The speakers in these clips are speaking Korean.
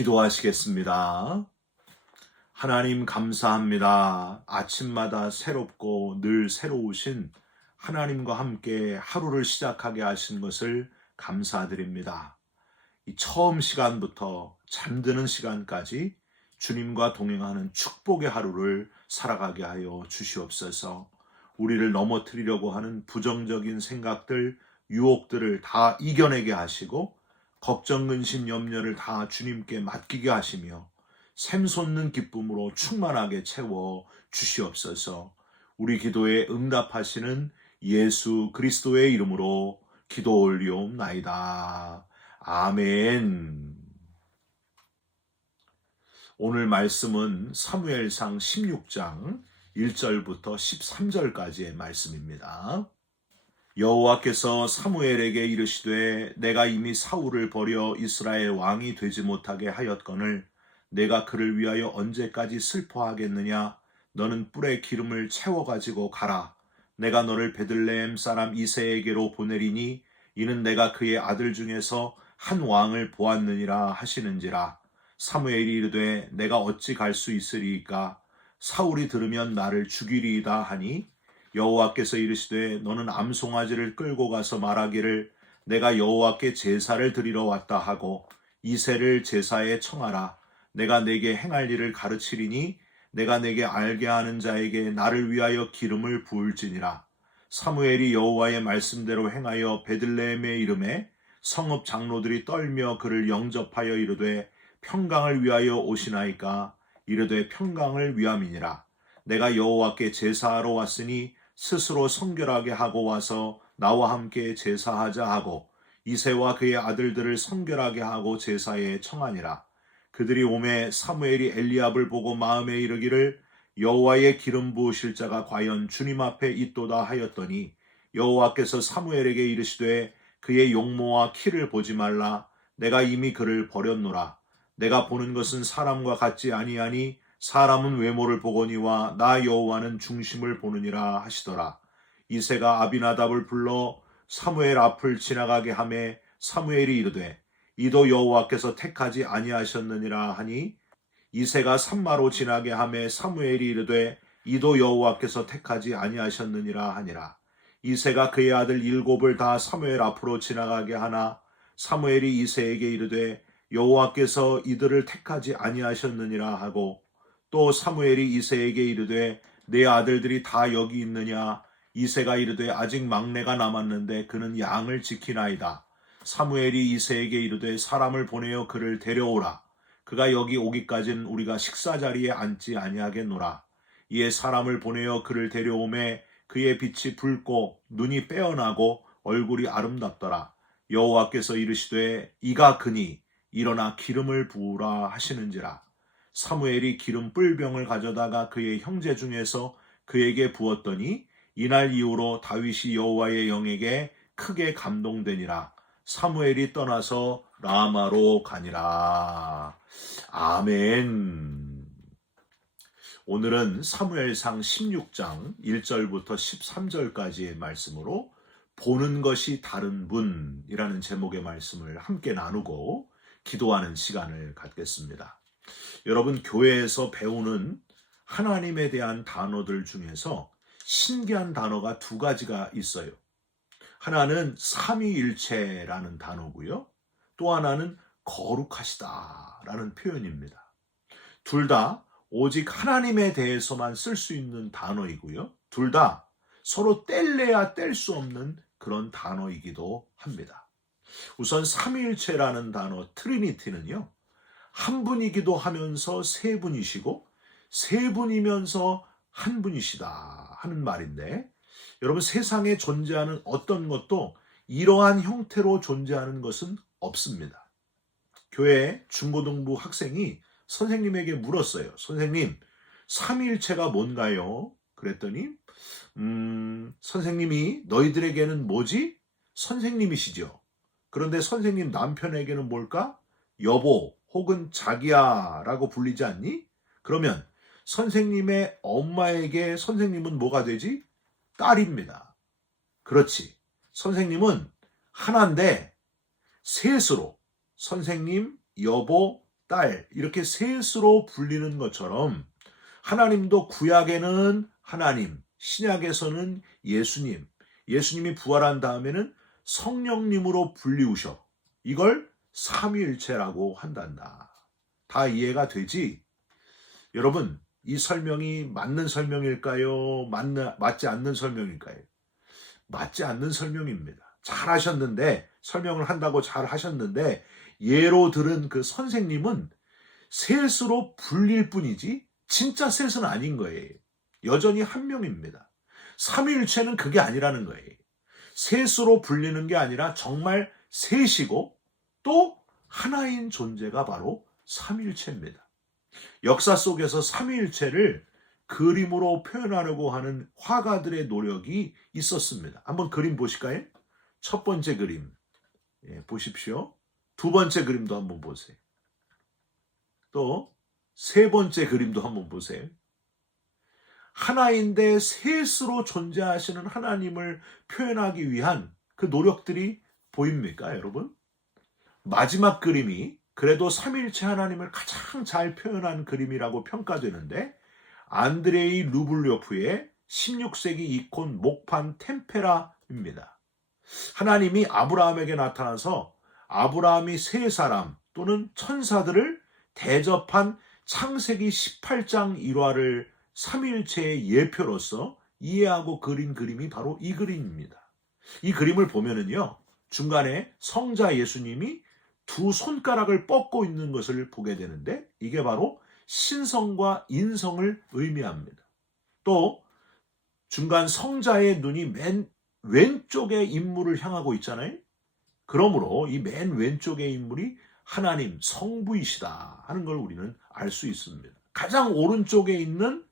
기도하시겠습니다. 하나님 감사합니다. 아침마다 새롭고 늘 새로우신 하나님과 함께 하루를 시작하게 하신 것을 감사드립니다. 이 처음 시간부터 잠드는 시간까지 주님과 동행하는 축복의 하루를 살아가게 하여 주시옵소서. 우리를 넘어뜨리려고 하는 부정적인 생각들, 유혹들을 다 이겨내게 하시고 걱정, 근심, 염려를 다 주님께 맡기게 하시며 샘솟는 기쁨으로 충만하게 채워 주시옵소서. 우리 기도에 응답하시는 예수 그리스도의 이름으로 기도 올리옵나이다. 아멘. 오늘 말씀은 사무엘상 16장 1절부터 13절까지의 말씀입니다. 여호와께서 사무엘에게 이르시되 내가 이미 사울을 버려 이스라엘 왕이 되지 못하게 하였거늘 내가 그를 위하여 언제까지 슬퍼하겠느냐. 너는 뿔에 기름을 채워가지고 가라. 내가 너를 베들레헴 사람 이새에게로 보내리니 이는 내가 그의 아들 중에서 한 왕을 보았느니라 하시는지라. 사무엘이 이르되 내가 어찌 갈 수 있으리이까. 사울이 들으면 나를 죽이리이다 하니 여호와께서 이르시되 너는 암송아지를 끌고 가서 말하기를 내가 여호와께 제사를 드리러 왔다 하고 이새를 제사에 청하라. 내가 내게 행할 일을 가르치리니 내가 내게 알게 하는 자에게 나를 위하여 기름을 부을지니라. 사무엘이 여호와의 말씀대로 행하여 베들레헴의 이름에 성읍 장로들이 떨며 그를 영접하여 이르되 평강을 위하여 오시나이까. 이르되 평강을 위함이니라. 내가 여호와께 제사하러 왔으니 스스로 성결하게 하고 와서 나와 함께 제사하자 하고 이새와 그의 아들들을 성결하게 하고 제사에 청하니라. 그들이 오매 사무엘이 엘리압을 보고 마음에 이르기를 여호와의 기름 부으실 자가 과연 주님 앞에 있도다 하였더니 여호와께서 사무엘에게 이르시되 그의 용모와 키를 보지 말라. 내가 이미 그를 버렸노라. 내가 보는 것은 사람과 같지 아니하니 사람은 외모를 보거니와 나 여호와는 중심을 보느니라 하시더라. 이새가 아비나답을 불러 사무엘 앞을 지나가게 하매 사무엘이 이르되 이도 여호와께서 택하지 아니하셨느니라 하니 이새가 산마로 지나게 하매 사무엘이 이르되 이도 여호와께서 택하지 아니하셨느니라 하니라. 이새가 그의 아들 7을 다 사무엘 앞으로 지나가게 하나 사무엘이 이새에게 이르되 여호와께서 이들을 택하지 아니하셨느니라 하고 또 사무엘이 이새에게 이르되 내 아들들이 다 여기 있느냐. 이새가 이르되 아직 막내가 남았는데 그는 양을 지키나이다. 사무엘이 이새에게 이르되 사람을 보내어 그를 데려오라. 그가 여기 오기까지는 우리가 식사자리에 앉지 아니하겠노라. 이에 사람을 보내어 그를 데려오매 그의 빛이 붉고 눈이 빼어나고 얼굴이 아름답더라. 여호와께서 이르시되 이가 그니 일어나 기름을 부으라 하시는지라. 사무엘이 기름 뿔병을 가져다가 그의 형제 중에서 그에게 부었더니 이날 이후로 다윗이 여호와의 영에게 크게 감동되니라. 사무엘이 떠나서 라마로 가니라. 아멘. 오늘은 사무엘상 16장 1절부터 13절까지의 말씀으로 보는 것이 다른 분이라는 제목의 말씀을 함께 나누고 기도하는 시간을 갖겠습니다. 여러분, 교회에서 배우는 하나님에 대한 단어들 중에서 신기한 단어가 2가지가 있어요. 하나는 삼위일체라는 단어고요. 또 하나는 거룩하시다라는 표현입니다. 둘 다 오직 하나님에 대해서만 쓸 수 있는 단어이고요. 둘 다 서로 뗄래야 뗄 수 없는 그런 단어이기도 합니다. 우선 삼위일체라는 단어 트리니티는요. 한 분이기도 하면서 세 분이시고 세 분이면서 한 분이시다 하는 말인데 여러분, 세상에 존재하는 어떤 것도 이러한 형태로 존재하는 것은 없습니다. 교회 중고등부 학생이 선생님에게 물었어요. 선생님, 삼위일체가 뭔가요? 그랬더니 선생님이 너희들에게는 뭐지? 선생님이시죠. 그런데 선생님 남편에게는 뭘까? 여보 혹은 자기야 라고 불리지 않니? 그러면 선생님의 엄마에게 선생님은 뭐가 되지? 딸입니다. 그렇지. 선생님은 하나인데 셋으로 선생님, 여보, 딸 이렇게 셋으로 불리는 것처럼 하나님도 구약에는 하나님, 신약에서는 예수님, 예수님이 부활한 다음에는 성령님으로 불리우셔. 이걸 삼위일체라고 한단다. 다 이해가 되지? 여러분, 이 설명이 맞는 설명일까요? 맞지 않는 설명일까요? 맞지 않는 설명입니다. 잘 하셨는데, 설명을 한다고 잘 하셨는데, 예로 들은 그 선생님은 셋으로 불릴 뿐이지, 진짜 셋은 아닌 거예요. 여전히 한 명입니다. 삼위일체는 그게 아니라는 거예요. 셋으로 불리는 게 아니라 정말 셋이고 또 하나인 존재가 바로 삼위일체입니다. 역사 속에서 삼위일체를 그림으로 표현하려고 하는 화가들의 노력이 있었습니다. 한번 그림 보실까요? 첫 번째 그림 보십시오. 두 번째 그림도 한번 보세요. 또 세 번째 그림도 한번 보세요. 하나인데 셋으로 존재하시는 하나님을 표현하기 위한 그 노력들이 보입니까, 여러분? 마지막 그림이 그래도 삼위일체 하나님을 가장 잘 표현한 그림이라고 평가되는데 안드레이 루블리오프의 16세기 이콘 목판 템페라입니다. 하나님이 아브라함에게 나타나서 아브라함이 세 사람 또는 천사들을 대접한 창세기 18장 1화를 삼위일체의 예표로서 이해하고 그린 그림이 바로 이 그림입니다. 이 그림을 보면은요, 중간에 성자 예수님이 두 손가락을 뻗고 있는 것을 보게 되는데 이게 바로 신성과 인성을 의미합니다. 또 중간 성자의 눈이 맨 왼쪽의 인물을 향하고 있잖아요. 그러므로 이 맨 왼쪽의 인물이 하나님 성부이시다 하는 걸 우리는 알 수 있습니다. 가장 오른쪽에 있는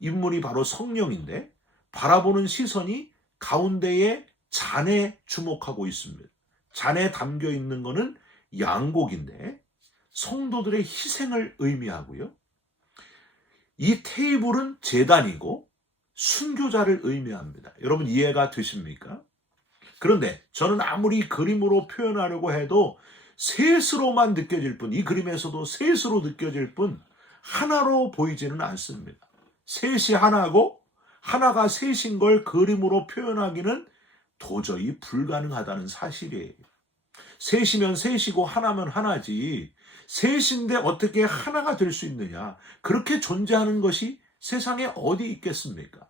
인물이 바로 성령인데 바라보는 시선이 가운데에 잔에 주목하고 있습니다. 잔에 담겨 있는 것은 양곡인데 성도들의 희생을 의미하고요. 이 테이블은 제단이고 순교자를 의미합니다. 여러분 이해가 되십니까? 그런데 저는 아무리 그림으로 표현하려고 해도 셋으로만 느껴질 뿐, 이 그림에서도 셋으로 느껴질 뿐 하나로 보이지는 않습니다. 셋이 하나고 하나가 셋인 걸 그림으로 표현하기는 도저히 불가능하다는 사실이에요. 셋이면 셋이고 하나면 하나지 셋인데 어떻게 하나가 될 수 있느냐. 그렇게 존재하는 것이 세상에 어디 있겠습니까?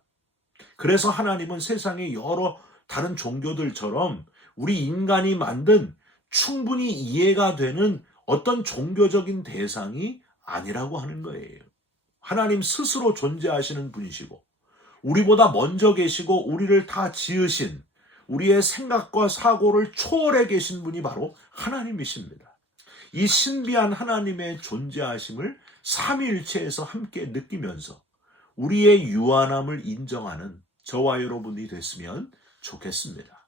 그래서 하나님은 세상의 여러 다른 종교들처럼 우리 인간이 만든 충분히 이해가 되는 어떤 종교적인 대상이 아니라고 하는 거예요. 하나님 스스로 존재하시는 분이시고 우리보다 먼저 계시고 우리를 다 지으신 우리의 생각과 사고를 초월해 계신 분이 바로 하나님이십니다. 이 신비한 하나님의 존재하심을 삼위일체에서 함께 느끼면서 우리의 유한함을 인정하는 저와 여러분이 됐으면 좋겠습니다.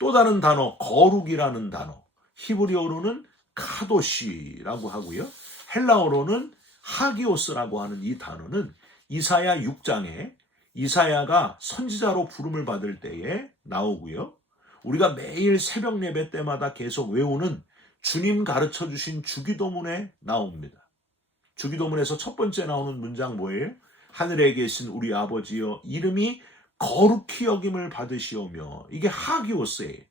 또 다른 단어, 거룩이라는 단어, 히브리어로는 카도시라고 하고요. 헬라어로는 하기오스라고 하는 이 단어는 이사야 6장에 이사야가 선지자로 부름을 받을 때에 나오고요. 우리가 매일 새벽 예배 때마다 계속 외우는 주님 가르쳐 주신 주기도문에 나옵니다. 주기도문에서 첫 번째 나오는 문장 뭐예요? 하늘에 계신 우리 아버지여 이름이 거룩히 여김을 받으시오며 이게 하기오스예요.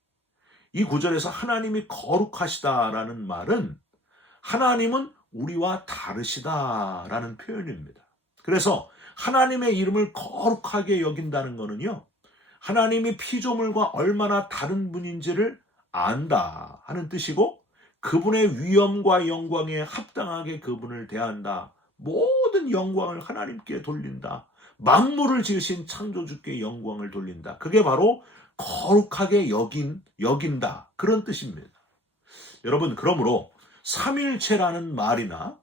이 구절에서 하나님이 거룩하시다라는 말은 하나님은 우리와 다르시다라는 표현입니다. 그래서 하나님의 이름을 거룩하게 여긴다는 것은요, 하나님이 피조물과 얼마나 다른 분인지를 안다 하는 뜻이고 그분의 위엄과 영광에 합당하게 그분을 대한다. 모든 영광을 하나님께 돌린다. 만물을 지으신 창조주께 영광을 돌린다. 그게 바로 거룩하게 여긴다. 그런 뜻입니다. 여러분, 그러므로 삼일체라는 말이나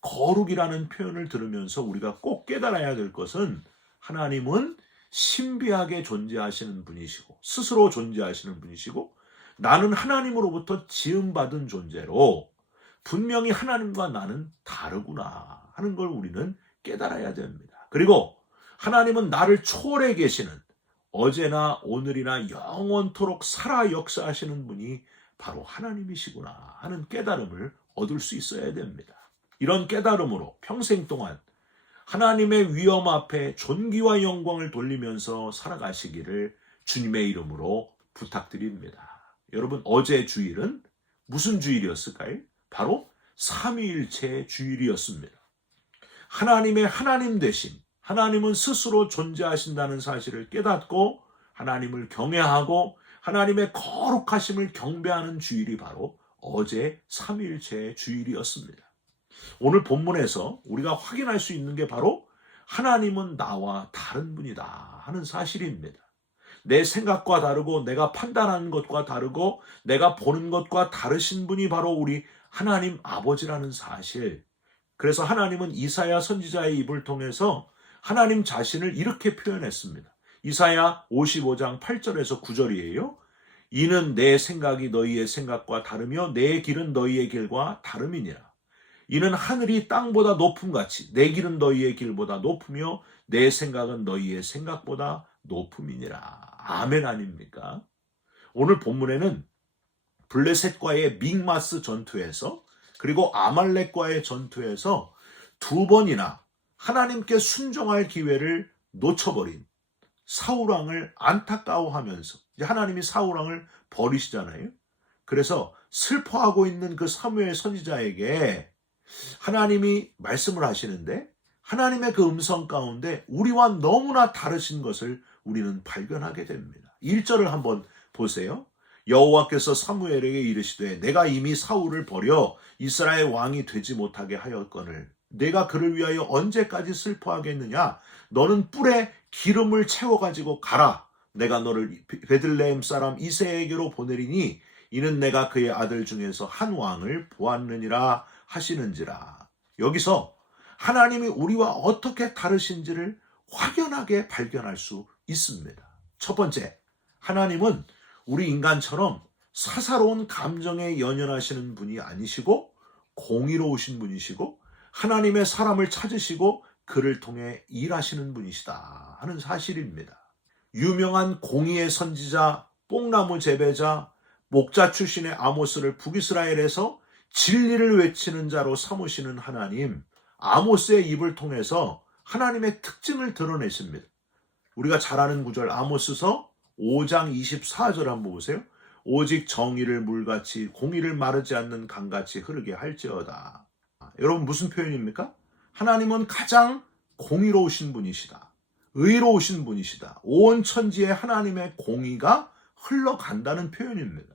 거룩이라는 표현을 들으면서 우리가 꼭 깨달아야 될 것은 하나님은 신비하게 존재하시는 분이시고 스스로 존재하시는 분이시고 나는 하나님으로부터 지음받은 존재로 분명히 하나님과 나는 다르구나 하는 걸 우리는 깨달아야 됩니다. 그리고 하나님은 나를 초월해 계시는 어제나 오늘이나 영원토록 살아 역사하시는 분이 바로 하나님이시구나 하는 깨달음을 얻을 수 있어야 됩니다. 이런 깨달음으로 평생 동안 하나님의 위엄 앞에 존귀와 영광을 돌리면서 살아가시기를 주님의 이름으로 부탁드립니다. 여러분, 어제 주일은 무슨 주일이었을까요? 바로 삼위일체 주일이었습니다. 하나님의 하나님 되심, 하나님은 스스로 존재하신다는 사실을 깨닫고 하나님을 경외하고 하나님의 거룩하심을 경배하는 주일이 바로 어제 삼위일체의 주일이었습니다. 오늘 본문에서 우리가 확인할 수 있는 게 바로 하나님은 나와 다른 분이다 하는 사실입니다. 내 생각과 다르고 내가 판단하는 것과 다르고 내가 보는 것과 다르신 분이 바로 우리 하나님 아버지라는 사실. 그래서 하나님은 이사야 선지자의 입을 통해서 하나님 자신을 이렇게 표현했습니다. 이사야 55장 8절에서 9절이에요. 이는 내 생각이 너희의 생각과 다르며 내 길은 너희의 길과 다름이니라. 이는 하늘이 땅보다 높음같이 내 길은 너희의 길보다 높으며 내 생각은 너희의 생각보다 높음이니라. 아멘 아닙니까? 오늘 본문에는 블레셋과의 믹마스 전투에서 그리고 아말렉과의 전투에서 두 번이나 하나님께 순종할 기회를 놓쳐버린 사울왕을 안타까워하면서 이제 하나님이 사울왕을 버리시잖아요. 그래서 슬퍼하고 있는 그 사무엘 선지자에게 하나님이 말씀을 하시는데 하나님의 그 음성 가운데 우리와 너무나 다르신 것을 우리는 발견하게 됩니다. 1절을 한번 보세요. 여호와께서 사무엘에게 이르시되 내가 이미 사울을 버려 이스라엘 왕이 되지 못하게 하였거늘 내가 그를 위하여 언제까지 슬퍼하겠느냐. 너는 뿔에 기름을 채워가지고 가라. 내가 너를 베들레헴 사람 이새에게로 보내리니 이는 내가 그의 아들 중에서 한 왕을 보았느니라 하시는지라. 여기서 하나님이 우리와 어떻게 다르신지를 확연하게 발견할 수 있습니다. 첫 번째, 하나님은 우리 인간처럼 사사로운 감정에 연연하시는 분이 아니시고 공의로우신 분이시고 하나님의 사람을 찾으시고 그를 통해 일하시는 분이시다 하는 사실입니다. 유명한 공의의 선지자, 뽕나무 재배자, 목자 출신의 아모스를 북이스라엘에서 진리를 외치는 자로 삼으시는 하나님, 아모스의 입을 통해서 하나님의 특징을 드러내십니다. 우리가 잘 아는 구절 아모스서 5장 24절 한번 보세요. 오직 정의를 물같이 공의를 마르지 않는 강같이 흐르게 할지어다. 여러분 무슨 표현입니까? 하나님은 가장 공의로우신 분이시다. 의로우신 분이시다. 온 천지에 하나님의 공의가 흘러간다는 표현입니다.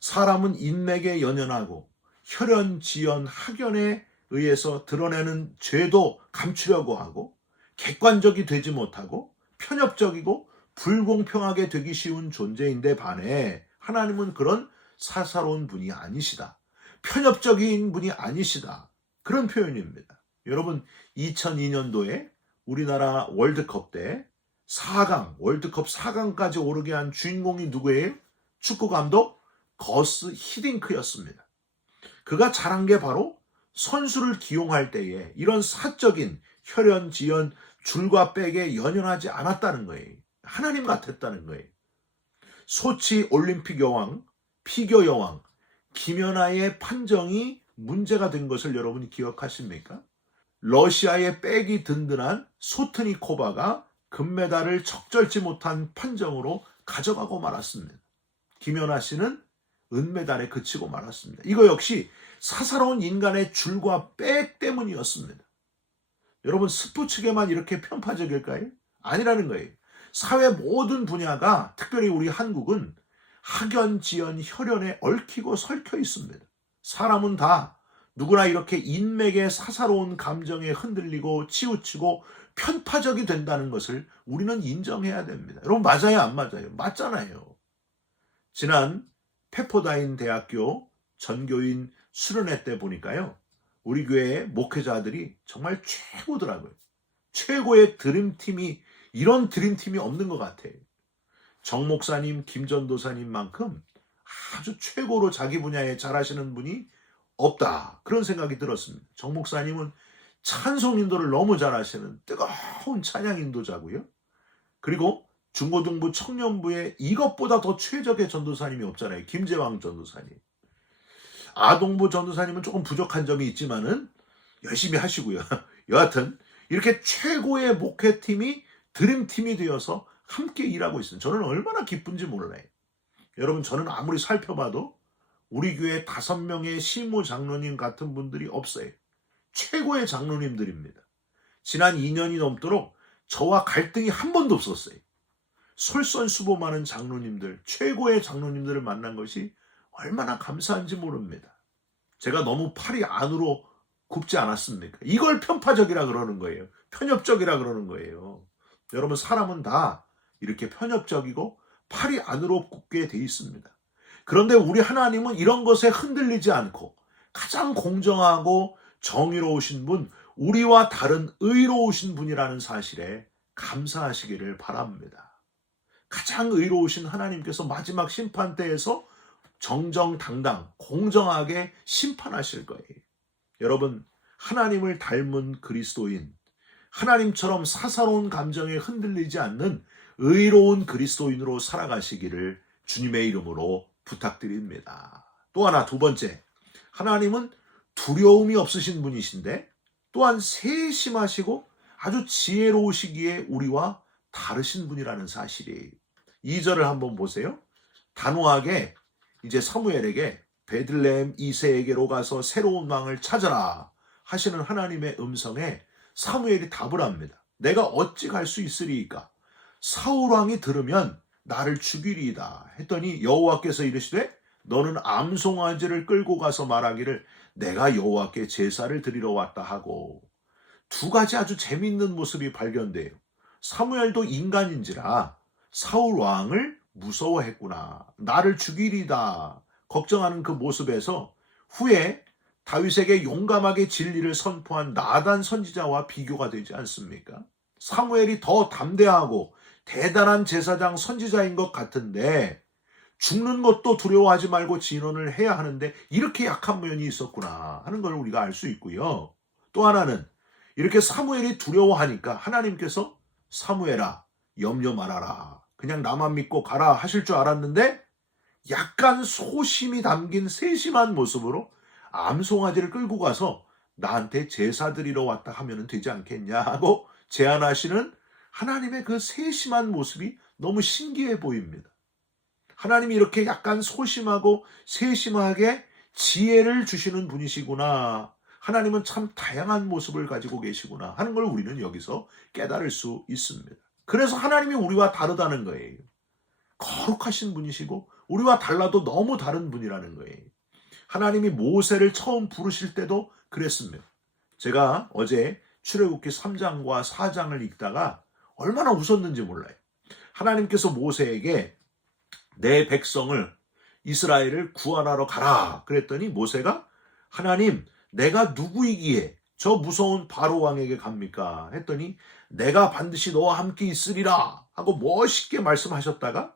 사람은 인맥에 연연하고 혈연, 지연, 학연에 의해서 드러내는 죄도 감추려고 하고 객관적이 되지 못하고 편협적이고 불공평하게 되기 쉬운 존재인데 반해 하나님은 그런 사사로운 분이 아니시다. 편협적인 분이 아니시다. 그런 표현입니다. 여러분 2002년도에 우리나라 월드컵 때 4강, 월드컵 4강까지 오르게 한 주인공이 누구예요? 축구 감독 거스 히딩크였습니다. 그가 잘한 게 바로 선수를 기용할 때에 이런 사적인 혈연, 지연, 줄과 백에 연연하지 않았다는 거예요. 하나님 같았다는 거예요. 소치 올림픽 여왕, 피겨 여왕, 김연아의 판정이 문제가 된 것을 여러분이 기억하십니까? 러시아의 백이 든든한 소트니코바가 금메달을 적절치 못한 판정으로 가져가고 말았습니다. 김연아 씨는 은메달에 그치고 말았습니다. 이거 역시 사사로운 인간의 줄과 백 때문이었습니다. 여러분 스포츠계만 이렇게 편파적일까요? 아니라는 거예요. 사회 모든 분야가 특별히 우리 한국은 학연, 지연, 혈연에 얽히고 설켜 있습니다. 사람은 다 누구나 이렇게 인맥의 사사로운 감정에 흔들리고 치우치고 편파적이 된다는 것을 우리는 인정해야 됩니다. 여러분 맞아요? 안 맞아요? 맞잖아요. 지난 페퍼다인 대학교 전교인 수련회 때 보니까요. 우리 교회 목회자들이 정말 최고더라고요. 최고의 드림팀이 이런 드림팀이 없는 것 같아요. 정 목사님, 김 전도사님만큼 아주 최고로 자기 분야에 잘하시는 분이 없다. 그런 생각이 들었습니다. 정 목사님은 찬송 인도를 너무 잘하시는 뜨거운 찬양 인도자고요. 그리고 중고등부 청년부에 이것보다 더 최적의 전도사님이 없잖아요. 김재왕 전도사님. 아동부 전도사님은 조금 부족한 점이 있지만은 열심히 하시고요. 여하튼 이렇게 최고의 목회팀이 드림팀이 되어서 함께 일하고 있습니다. 저는 얼마나 기쁜지 몰라요. 여러분, 저는 아무리 살펴봐도 우리 교회 5명의 시모 장로님 같은 분들이 없어요. 최고의 장로님들입니다. 지난 2년이 넘도록 저와 갈등이 한 번도 없었어요. 솔선수보 많은 장로님들, 최고의 장로님들을 만난 것이 얼마나 감사한지 모릅니다. 제가 너무 팔이 안으로 굽지 않았습니까? 이걸 편파적이라 그러는 거예요. 편협적이라 그러는 거예요. 여러분, 사람은 다 이렇게 편협적이고 팔이 안으로 굽게 돼 있습니다. 그런데 우리 하나님은 이런 것에 흔들리지 않고 가장 공정하고 정의로우신 분, 우리와 다른 의로우신 분이라는 사실에 감사하시기를 바랍니다. 가장 의로우신 하나님께서 마지막 심판 때에서 정정당당 공정하게 심판하실 거예요. 여러분, 하나님을 닮은 그리스도인, 하나님처럼 사사로운 감정에 흔들리지 않는 의로운 그리스도인으로 살아가시기를 주님의 이름으로 부탁드립니다. 또 하나, 두 번째, 하나님은 두려움이 없으신 분이신데 또한 세심하시고 아주 지혜로우시기에 우리와 다르신 분이라는 사실이에요. 2절을 한번 보세요. 단호하게 이제 사무엘에게 베들레헴 이새에게로 가서 새로운 왕을 찾아라 하시는 하나님의 음성에 사무엘이 답을 합니다. 내가 어찌 갈 수 있으리이까? 사울 왕이 들으면 나를 죽이리이다 했더니 여호와께서 이르시되 너는 암송아지를 끌고 가서 말하기를 내가 여호와께 제사를 드리러 왔다 하고. 두 가지 아주 재미있는 모습이 발견돼요. 사무엘도 인간인지라 사울 왕을 무서워했구나. 나를 죽이리다 걱정하는 그 모습에서 후에 다윗에게 용감하게 진리를 선포한 나단 선지자와 비교가 되지 않습니까? 사무엘이 더 담대하고 대단한 제사장 선지자인 것 같은데 죽는 것도 두려워하지 말고 진언을 해야 하는데 이렇게 약한 면이 있었구나 하는 걸 우리가 알 수 있고요. 또 하나는 이렇게 사무엘이 두려워하니까 하나님께서 사무엘아 염려 말아라. 그냥 나만 믿고 가라 하실 줄 알았는데 약간 소심이 담긴 세심한 모습으로 암송아지를 끌고 가서 나한테 제사 드리러 왔다 하면 되지 않겠냐 하고 제안하시는 하나님의 그 세심한 모습이 너무 신기해 보입니다. 하나님이 이렇게 약간 소심하고 세심하게 지혜를 주시는 분이시구나. 하나님은 참 다양한 모습을 가지고 계시구나 하는 걸 우리는 여기서 깨달을 수 있습니다. 그래서 하나님이 우리와 다르다는 거예요. 거룩하신 분이시고 우리와 달라도 너무 다른 분이라는 거예요. 하나님이 모세를 처음 부르실 때도 그랬습니다. 제가 어제 출애굽기 3장과 4장을 읽다가 얼마나 웃었는지 몰라요. 하나님께서 모세에게 내 백성을 이스라엘을 구원하러 가라 그랬더니 모세가 하나님 내가 누구이기에 저 무서운 바로 왕에게 갑니까? 했더니 내가 반드시 너와 함께 있으리라 하고 멋있게 말씀하셨다가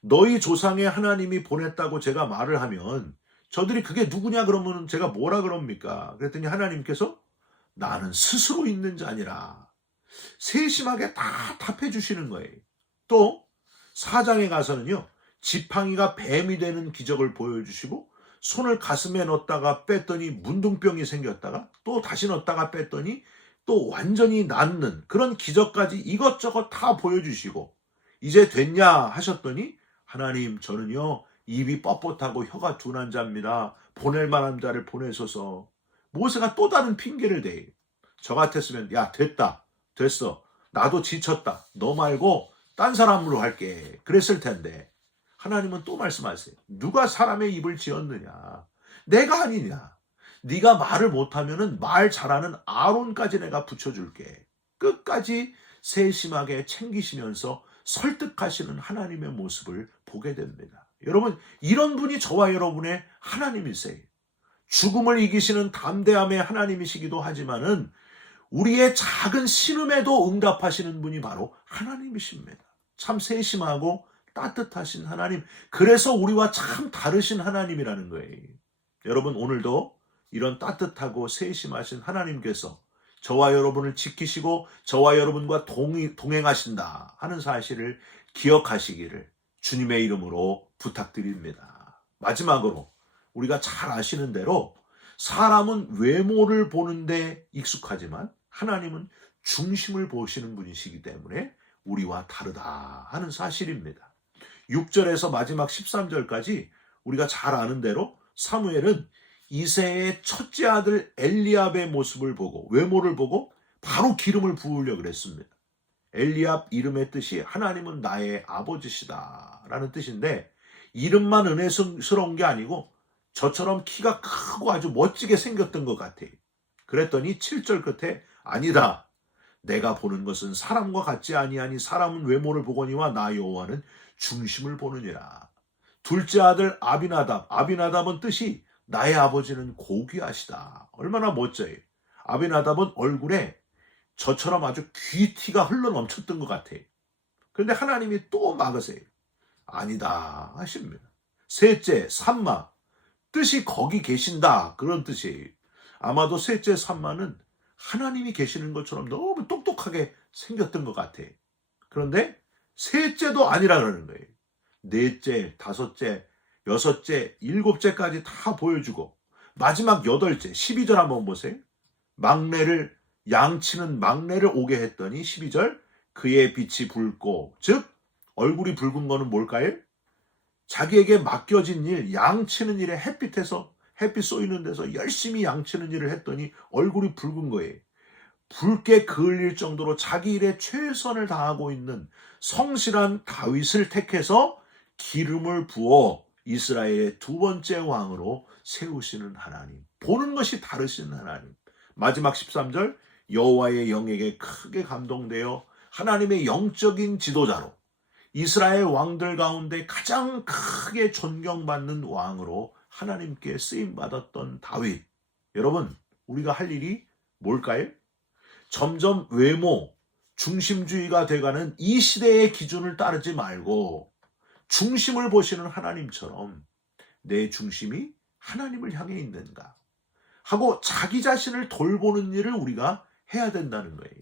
너희 조상의 하나님이 보냈다고 제가 말을 하면 저들이 그게 누구냐 그러면 제가 뭐라 그럽니까? 그랬더니 하나님께서 나는 스스로 있는 자니라. 세심하게 다 답해 주시는 거예요. 또 4장에 가서는요. 지팡이가 뱀이 되는 기적을 보여주시고 손을 가슴에 넣었다가 뺐더니 문둥병이 생겼다가 또 다시 넣었다가 뺐더니 또 완전히 낫는 그런 기적까지 이것저것 다 보여주시고 이제 됐냐 하셨더니 하나님 저는요 입이 뻣뻣하고 혀가 둔한 자입니다. 보낼 만한 자를 보내소서. 모세가 또 다른 핑계를 대요. 저 같았으면 야 됐다 됐어 나도 지쳤다 너 말고 딴 사람으로 할게 그랬을 텐데 하나님은 또 말씀하세요. 누가 사람의 입을 지었느냐 내가 아니냐. 네가 말을 못하면은 말 잘하는 아론까지 내가 붙여줄게. 끝까지 세심하게 챙기시면서 설득하시는 하나님의 모습을 보게 됩니다. 여러분 이런 분이 저와 여러분의 하나님이세요. 죽음을 이기시는 담대함의 하나님이시기도 하지만은 우리의 작은 신음에도 응답하시는 분이 바로 하나님이십니다. 참 세심하고 따뜻하신 하나님, 그래서 우리와 참 다르신 하나님이라는 거예요. 여러분 오늘도 이런 따뜻하고 세심하신 하나님께서 저와 여러분을 지키시고 저와 여러분과 동행하신다 하는 사실을 기억하시기를 주님의 이름으로 부탁드립니다. 마지막으로 우리가 잘 아시는 대로 사람은 외모를 보는데 익숙하지만 하나님은 중심을 보시는 분이시기 때문에 우리와 다르다 하는 사실입니다. 6절에서 마지막 13절까지 우리가 잘 아는 대로 사무엘은 이새의 첫째 아들 엘리압의 모습을 보고 외모를 보고 바로 기름을 부으려고 그랬습니다. 엘리압 이름의 뜻이 하나님은 나의 아버지시다 라는 뜻인데 이름만 은혜스러운 게 아니고 저처럼 키가 크고 아주 멋지게 생겼던 것 같아요. 그랬더니 7절 끝에 아니다. 내가 보는 것은 사람과 같지 아니하니 사람은 외모를 보거니와 나 여호와는 중심을 보느니라. 둘째 아들 아비나답은 뜻이 나의 아버지는 고귀하시다. 얼마나 멋져요. 아비나답은 얼굴에 저처럼 아주 귀티가 흘러넘쳤던 것 같아요. 그런데 하나님이 또 막으세요. 아니다 하십니다. 셋째 삼마, 뜻이 거기 계신다 그런 뜻이에요. 아마도 셋째 삼마는 하나님이 계시는 것처럼 너무 똑똑하게 생겼던 것 같아요. 그런데 셋째도 아니라 그러는 거예요. 넷째, 다섯째, 여섯째, 일곱째까지 다 보여주고 마지막 여덟째 12절 한번 보세요. 양치는 막내를 오게 했더니 12절 그의 빛이 붉고, 즉 얼굴이 붉은 거는 뭘까요? 자기에게 맡겨진 일, 양치는 일에 햇빛 쏘이는 데서 열심히 양치는 일을 했더니 얼굴이 붉은 거예요. 붉게 그을릴 정도로 자기 일에 최선을 다하고 있는 성실한 다윗을 택해서 기름을 부어 이스라엘의 두 번째 왕으로 세우시는 하나님. 보는 것이 다르신 하나님. 마지막 13절 여호와의 영에게 크게 감동되어 하나님의 영적인 지도자로 이스라엘 왕들 가운데 가장 크게 존경받는 왕으로 하나님께 쓰임받았던 다윗. 여러분, 우리가 할 일이 뭘까요? 점점 외모, 중심주의가 돼가는 이 시대의 기준을 따르지 말고 중심을 보시는 하나님처럼 내 중심이 하나님을 향해 있는가 하고 자기 자신을 돌보는 일을 우리가 해야 된다는 거예요.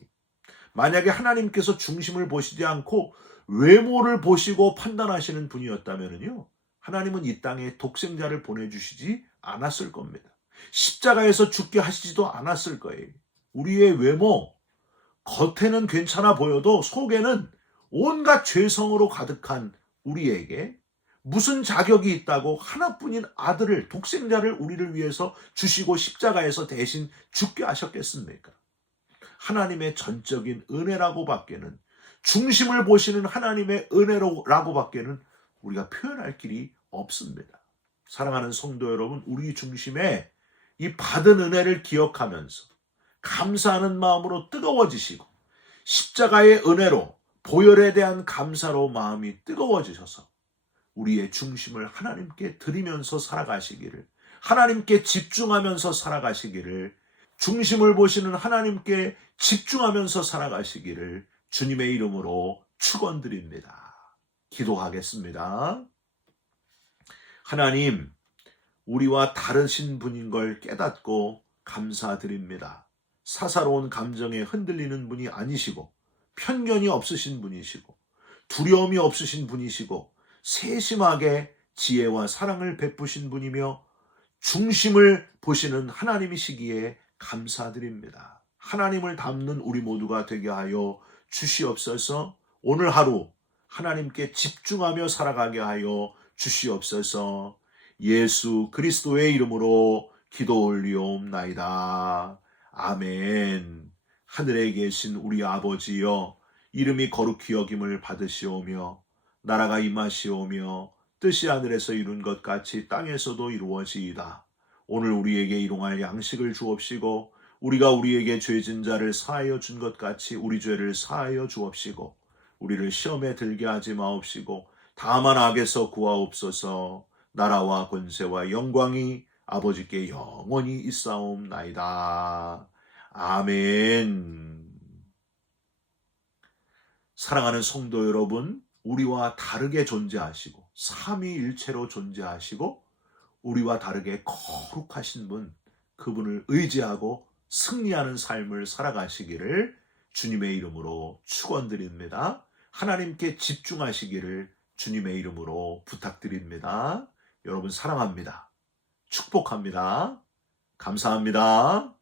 만약에 하나님께서 중심을 보시지 않고 외모를 보시고 판단하시는 분이었다면요, 하나님은 이 땅에 독생자를 보내주시지 않았을 겁니다. 십자가에서 죽게 하시지도 않았을 거예요. 우리의 외모, 겉에는 괜찮아 보여도 속에는 온갖 죄성으로 가득한 우리에게 무슨 자격이 있다고 하나뿐인 아들을, 독생자를 우리를 위해서 주시고 십자가에서 대신 죽게 하셨겠습니까? 하나님의 전적인 은혜라고 밖에는, 중심을 보시는 하나님의 은혜라고 밖에는 우리가 표현할 길이 없습니다. 사랑하는 성도 여러분, 우리 중심에 이 받은 은혜를 기억하면서 감사하는 마음으로 뜨거워지시고 십자가의 은혜로 보혈에 대한 감사로 마음이 뜨거워지셔서 우리의 중심을 하나님께 드리면서 살아가시기를, 하나님께 집중하면서 살아가시기를, 중심을 보시는 하나님께 집중하면서 살아가시기를 주님의 이름으로 축원드립니다. 기도하겠습니다. 하나님, 우리와 다르신 분인 걸 깨닫고 감사드립니다. 사사로운 감정에 흔들리는 분이 아니시고 편견이 없으신 분이시고 두려움이 없으신 분이시고 세심하게 지혜와 사랑을 베푸신 분이며 중심을 보시는 하나님이시기에 감사드립니다. 하나님을 닮는 우리 모두가 되게 하여 주시옵소서. 오늘 하루 하나님께 집중하며 살아가게 하여 주시옵소서. 예수 그리스도의 이름으로 기도 올리옵나이다. 아멘. 하늘에 계신 우리 아버지여, 이름이 거룩히 여김을 받으시오며 나라가 임하시오며 뜻이 하늘에서 이룬 것 같이 땅에서도 이루어지이다. 오늘 우리에게 일용할 양식을 주옵시고 우리가 우리에게 죄진 자를 사하여 준 것 같이 우리 죄를 사하여 주옵시고 우리를 시험에 들게 하지 마옵시고 다만 악에서 구하옵소서. 나라와 권세와 영광이 아버지께 영원히 있사옵나이다. 아멘. 사랑하는 성도 여러분, 우리와 다르게 존재하시고 삼위일체로 존재하시고 우리와 다르게 거룩하신 분, 그분을 의지하고 승리하는 삶을 살아가시기를 주님의 이름으로 축원드립니다. 하나님께 집중하시기를 주님의 이름으로 부탁드립니다. 여러분 사랑합니다. 축복합니다. 감사합니다.